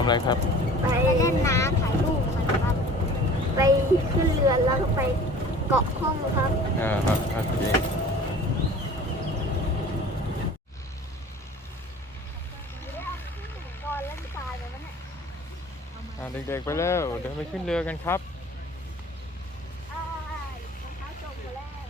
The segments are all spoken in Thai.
ำอะไรครับ ไปเล่นน้ำถ่ายรูปมันครับ ไปขึ้นเรือแล้วก็ไปเกาะห้องครับอ่าครับโอเคก่อนเล่นทรายไปวะเนี่ยอ่าเด็กๆไปแล้วเดินไปขึ้นเรือกันครับ อ้ายรองเท้าจมมาแล้ว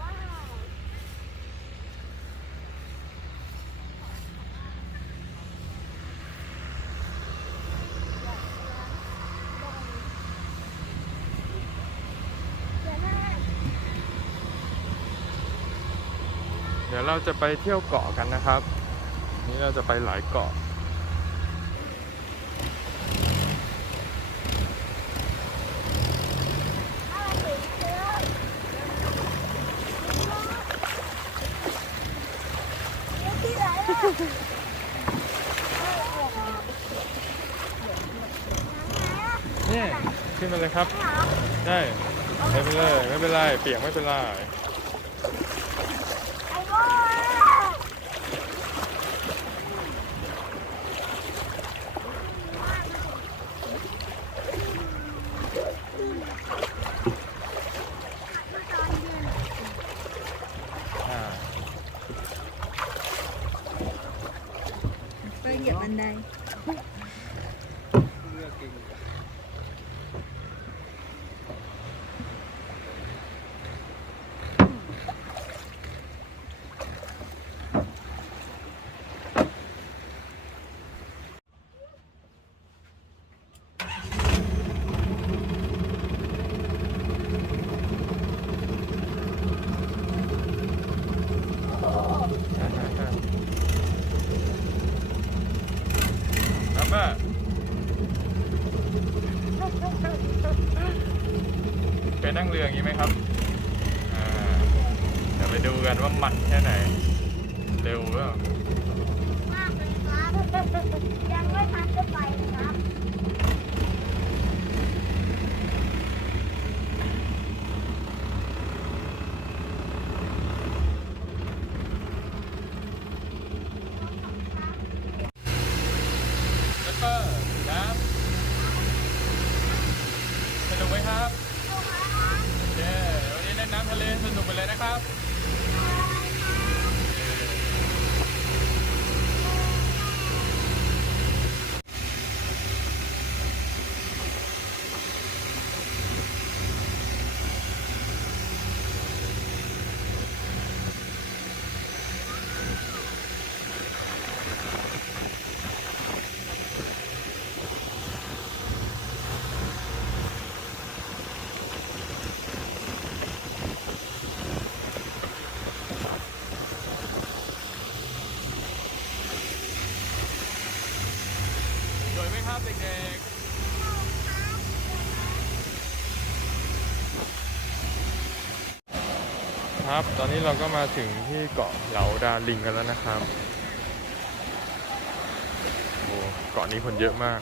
ว้าว เดี๋ยวนะ เดี๋ยวเราจะไปเที่ยวเกาะกันนะครับ นี่เราจะไปหลายเกาะอ้าวถึงเรือเรือที่ไหนล่ะนี่ขึ้นมาเลยครับ ได้ไม่เป็นไรไม่เป็นไร เปียกไม่เป็นไร ไอ้โว้ย อ่า ก็เหยียบบันได ครับแม่ เคยนั่งเรืออย่างนี้ไหมครับเดี๋ยวไปดูกันว่ามันแค่ไหน เร็วหรือเปล่า มากเลยครับยังไม่ทันจะไปเลยครับ เจสเปอร์น้ำสนุกไหมครับโอเควันนี้เล่นน้ำทะเลสนุกไปเลยนะครับ สวยไหมครับเด็กๆ ครับ ตอนนี้เราก็มาถึงที่เกาะเหลาดาลิงกันแล้วนะครับโอ้เกาะนี้คนเยอะมาก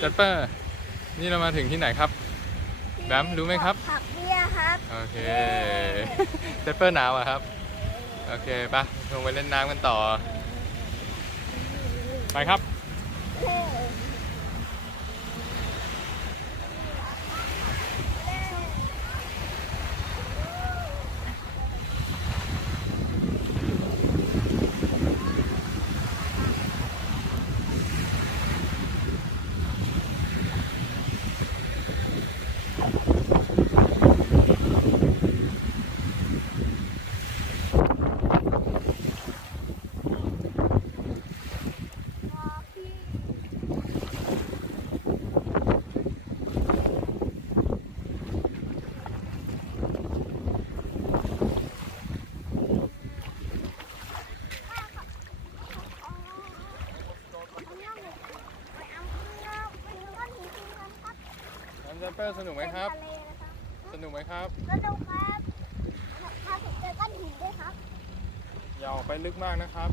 จสเปอร์นี่เรามาถึงที่ไหนครับแบมรู้ไหมครับผักเบี้ยครับ โอเคแจสเปอร์หนาวอะครับ โอเคปะลงไปเล่นน้ำกันต่อ ไปครับ เปอร์สนุกไหมครับ สนุกไหมครับสนุกครับพาผมเจอก้อนหินด้วยครับ อย่าออกไปลึกมากนะครับ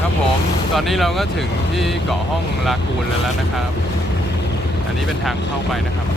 ครับผม ตอนนี้เราก็ถึงที่เกาะห้องลากูนแล้วนะครับ อันนี้เป็นทางเข้าไปนะครับ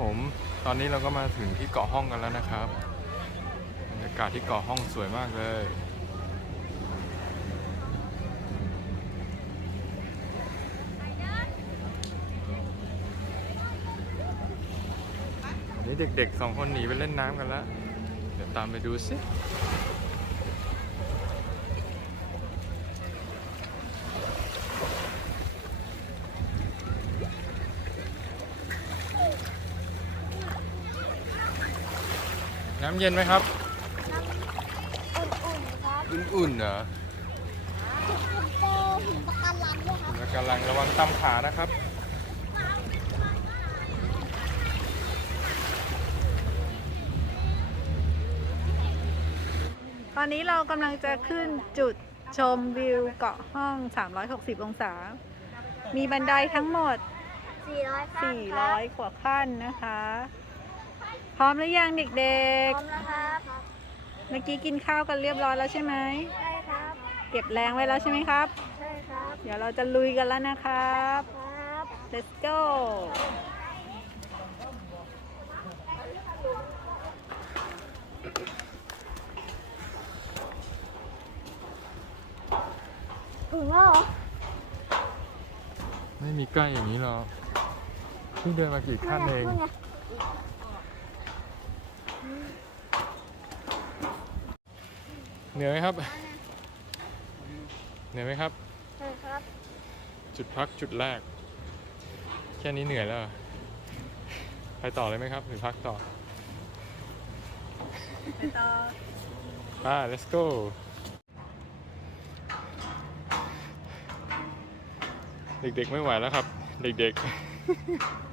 ผม ตอนนี้เราก็มาถึงที่เกาะห้องกันแล้วนะครับบรรยากาศที่เกาะห้องสวยมากเลยนี่เด็กๆสองคนหนีไปเล่นน้ำกันแล้ว เดี๋ยวตามไปดูสิ น้ำเย็นไหมครับ น้ำอุ่นๆครับอุ่นๆเหรอผมเจอหินปะการังด้วยครับแล้วกำลังระวังตำขานะครับ ตอนนี้เรากำลังจะขึ้นจุดชมวิวเกาะห้อง 360 องศา มีบันไดทั้งหมด 400ขั้นครับ400 กว่าขั้นนะคะ พร้อมหรือยังเด็กพร้อมแล้วครับๆ เมื่อกี้กินข้าวกันเรียบร้อยแล้วใช่ไหม ใช่ครับเก็บแรงไว้แล้วใช่ไหมครับ ใช่ครับเดี๋ยวเราจะลุยกันแล้วนะครับ ครับ let's go ถึงแล้วเหรอไม่มีใกล้อย่างนี้หรอกเพิ่งเดินมากี่ขั้นเอง นู่นไง เหนื่อยไหมครับ เหนื่อยไหมครับใช่ครับ จุดพักจุดแรก แค่นี้เหนื่อยแล้วเหรอไปต่อเลยไหมครับ หรือพักต่อ ไปต่ออ่า let's go เด็กๆไม่ไหวแล้วครับ เด็กๆ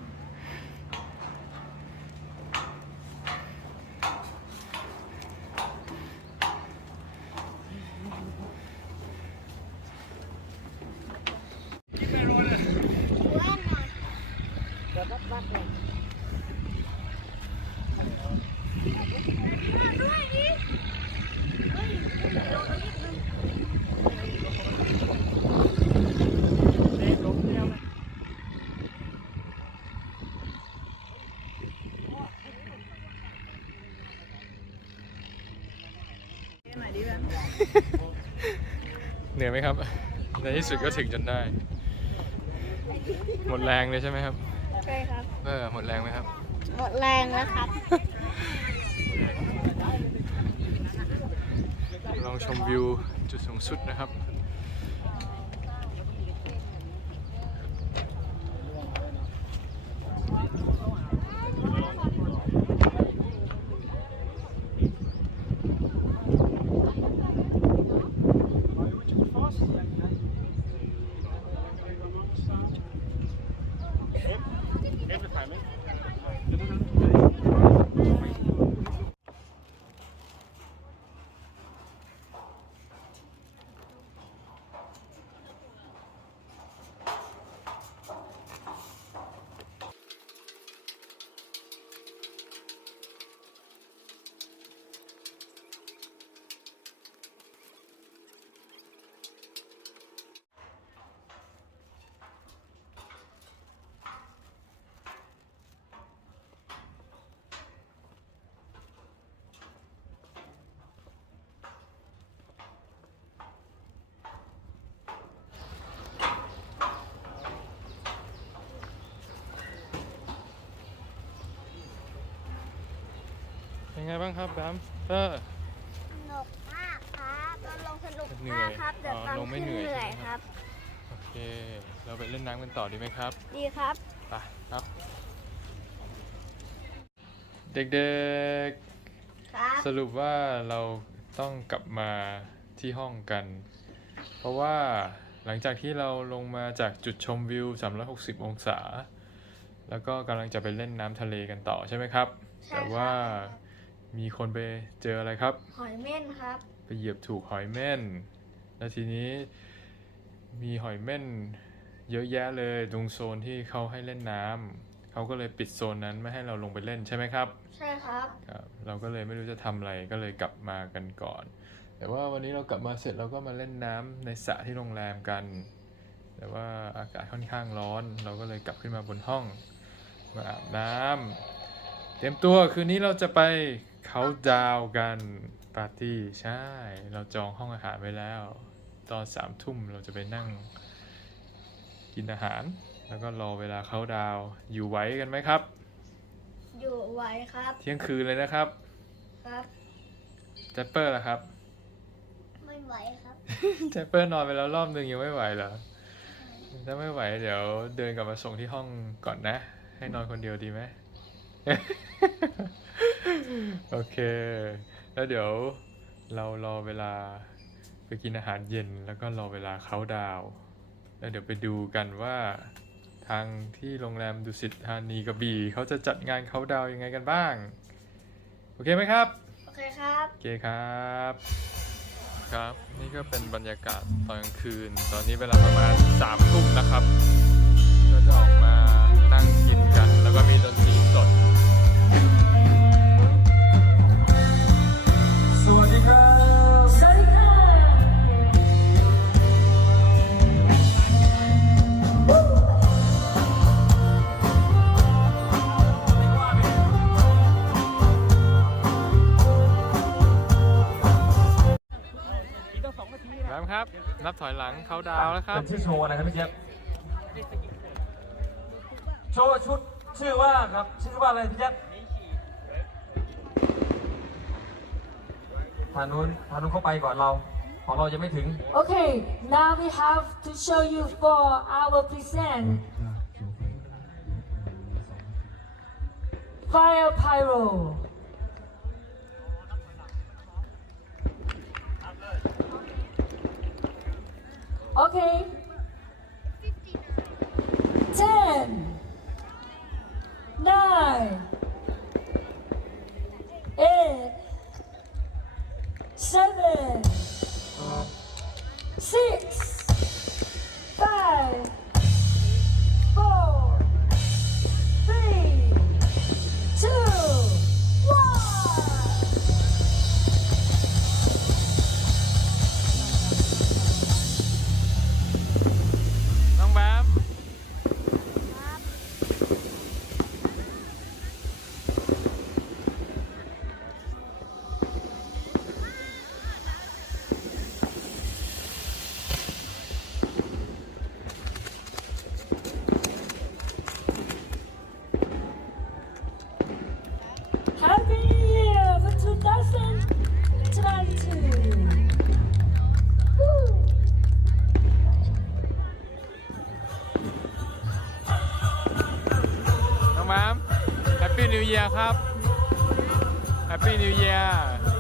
ไหมครับ ในที่สุดก็ถึงจนได้ หมดแรงเลยใช่ไหมครับ ใช่ครับ เออ หมดแรงไหมครับ หมดแรงแล้วครับ ลองชมวิวจุดสูงสุดนะครับ ไงบ้างครับดัมเตอร์ สนุกมากครับเราลงสนุกเหนื่มาอกยครับแต่อ๋อตอนลงไม่ขึ้นเหนื่อยเหนื่อยใช่ไหมคครัรับ บ โอเค เราไปเล่นน้ำกันต่อดีไหมครับ ดีครับ ไปครับ เด็กครับ ๆ สรุปว่าเราต้องกลับมาที่ห้องกัน เพราะว่าหลังจากที่เราลงมาจากจุดชมวิว 360 องศา แล้วก็กำลังจะไปเล่นน้ำทะเลกันต่อใช่ไหมครับ ใช่แต่ครับว่า มีคนไปเจออะไรครับ หอยเม่นครับ ไปเหยียบถูกหอยเม่น แล้วทีนี้มีหอยเม่นเยอะแยะเลยตรงโซนที่เขาให้เล่นน้ำเขาก็เลยปิดโซนนั้นไม่ให้เราลงไปเล่นใช่ไหมครับ ใช่ครับครับเราก็เลยไม่รู้จะทำอะไรก็เลยกลับมากันก่อน แต่ว่าวันนี้เรากลับมาเสร็จเราก็มาเล่นน้ำในสระที่โรงแรมกัน แต่ว่าอากาศค่อนข้างร้อน เราก็เลยกลับขึ้นมาบนห้อง มาอาบน้ำ เตรียมตัวคืนนี้เราจะไปเขาน์ดาวน์กันปาร์ตี้ใช่ เราจองห้องอาหารไว้แล้ว ตอนสามทุ่มเราจะไปนั่งกินอาหาร แล้วก็รอเวลาเขาน์ดาวน์อยู่ไว้กันไหมครับไอยู่ไหวครับ เที่ยงคืนเลยนะครับ ครับแจปเปอร์ล่ะครับ ไม่ไหวครับแจปเปอร์นอนไปแล้วรอบหนึ่งยังไม่ไหวเหรอถ้าไม่ไหวเดี๋ยวเดินกลับมาส่งที่ห้องก่อนนะ ให้นอนคนเดียวดีไหม โอเค แล้วเดี๋ยวเรารอเวลาไปกินอาหารเย็นแล้วก็รอเวลาเขาน์ดาวน์แล้วเดี๋ยวไปดูกันว่าทางที่โรงแรมดุสิตธานีกระบี่เขาจะจัดงานเขาน์ดาวน์ยังไงกันบ้าง โอเคไหมครับ โอเคครับ โอเคครับ ครับ นี่ก็เป็นบรรยากาศตอนกลางคืน ตอนนี้เวลาประมาณสามทุ่มนะครับ ก็จะออกมานั่งกินกัน แล้วก็มีดน ครับ นับถอยหลังเขาดาวน์แล้วครับเป็นชื่อโชว์อะไรครับพี่เจี๊ยบโชว์ชุดชื่อว่าครับชื่อว่าอะไรพี่เจี๊ยบทางนู้นทางนู้นเข้าไปก่อนเรา ของเรายังไม่ถึง Okay, now we have to show you for our present fire pyro. Okay. 59. 10. 9. มแฮปปี้นิว e ย r ครับแฮปปี้นิว e ย r